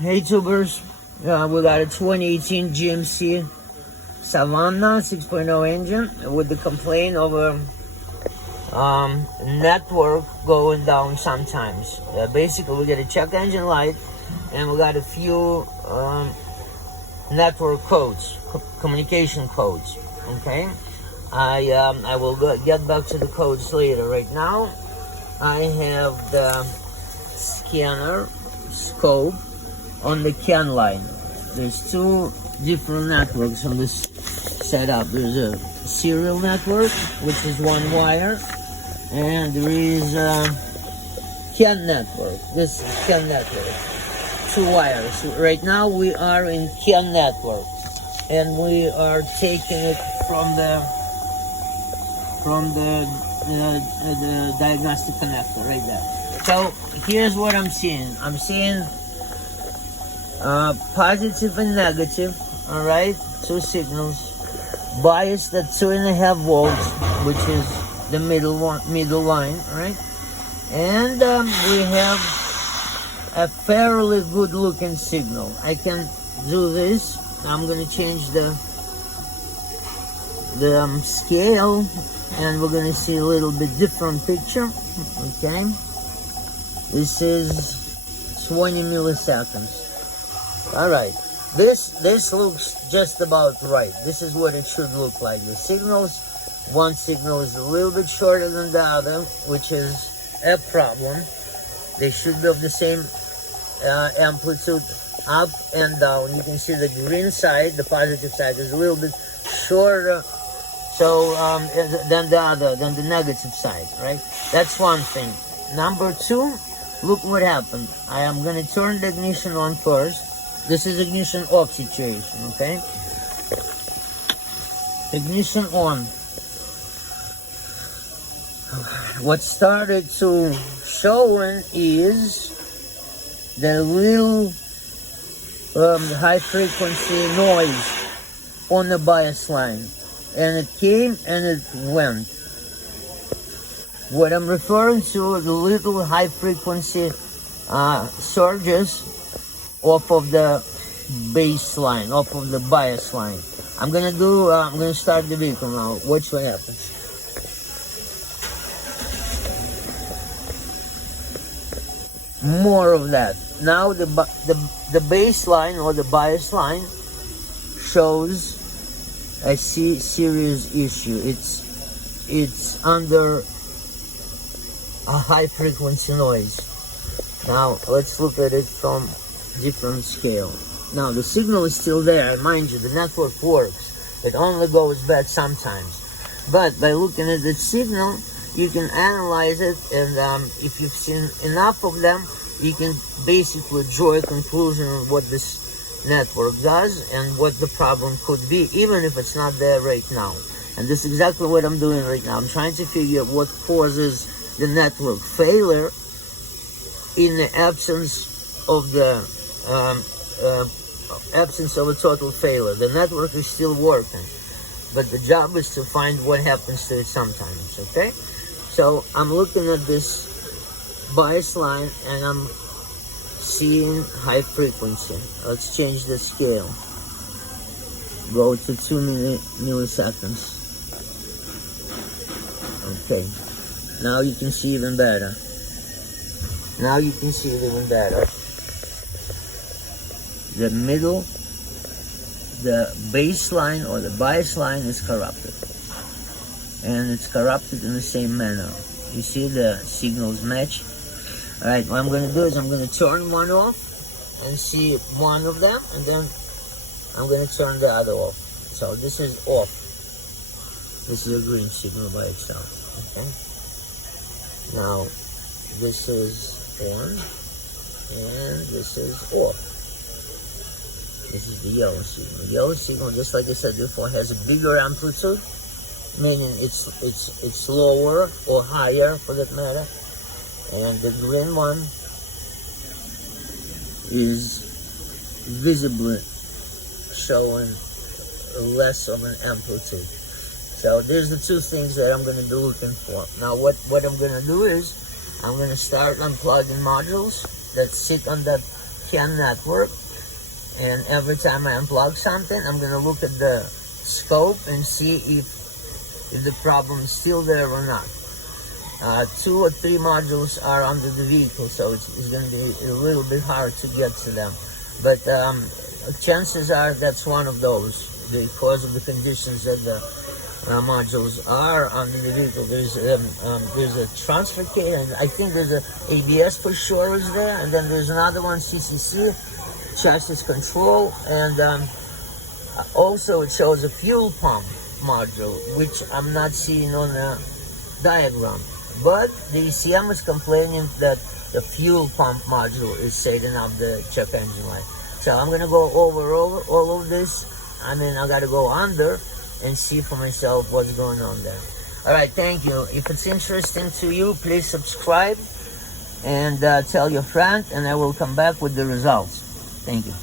Hey tubers, we got a 2018 GMC Savanna 6.0 engine with the complaint of a network going down sometimes. Basically, we get a check engine light and we got a few network codes, communication codes. Okay, I will get back to the codes later. Right now, I have the scanner scope on the CAN line. There's two different networks on this setup. There's a serial network, which is one wire, and there is a CAN network. This is CAN network, two wires. Right now we are in CAN network, and we are taking it from the diagnostic connector right there. So here's what I'm seeing. I'm seeing positive and negative, all right, two signals, biased at 2.5 volts, which is the middle line, all right, and we have a fairly good looking signal. I can do this. I'm going to change the scale, and we're going to see a little bit different picture. Okay, this is 20 milliseconds. All right, this looks just about right. This is what it should look like. The signals, one signal is a little bit shorter than the other, which is a problem. They should be of the same amplitude, up and down. You can see the green side, the positive side, is a little bit shorter, so than the negative side, right? That's one thing. Number two, look what happened. I am going to turn the ignition on first. This is ignition off situation, okay? Ignition on. What started to showing is the little high frequency noise on the bias line, and it came and it went. What I'm referring to, the little high frequency surges off of the baseline, off of the bias line. I'm gonna start the vehicle now. Watch what happens. More of that. Now the baseline or the bias line shows a serious issue. It's under a high frequency noise. Now let's look at it from different scale. Now the signal is still there. Mind you, the network works. It only goes bad sometimes. But by looking at the signal, you can analyze it, and if you've seen enough of them, you can basically draw a conclusion on what this network does and what the problem could be, even if it's not there right now. And this is exactly what I'm doing right now. I'm trying to figure out what causes the network failure in the absence of the absence of a total failure. The network is still working, but the job is to find what happens to it sometimes. Okay, so I'm looking at this bias line and I'm seeing high frequency. Let's change the scale. Go to 2 milliseconds. Okay, now you can see even better. Now you can see it even better. The middle, the baseline or the bias line is corrupted, and it's corrupted in the same manner. You see the signals match. All right, what I'm going to do is I'm going to turn one off and see one of them, and then I'm going to turn the other off. So this is off. This is a green signal by itself. Okay, now this is on and this is off. This is the yellow signal. The yellow signal, just like I said before, has a bigger amplitude, meaning it's lower or higher for that matter. And the green one is visibly showing less of an amplitude. So there's the two things that I'm going to be looking for. Now what I'm going to do is I'm going to start unplugging modules that sit on that CAN network, and every time I unplug something, I'm gonna look at the scope and see if the problem is still there or not. 2 or 3 modules are under the vehicle, so it's going to be a little bit hard to get to them. But chances are that's one of those, because of the conditions that the modules are under the vehicle. There's a transfer case, and I think there's a ABS for sure is there, and then there's another one, CCC, chassis control, and also it shows a fuel pump module, which I'm not seeing on the diagram. But the ECM is complaining that the fuel pump module is setting up the check engine light. So I'm gonna go over all of this. I mean, I gotta go under and see for myself what's going on there. All right, thank you. If it's interesting to you, please subscribe and tell your friend, and I will come back with the results. Thank you.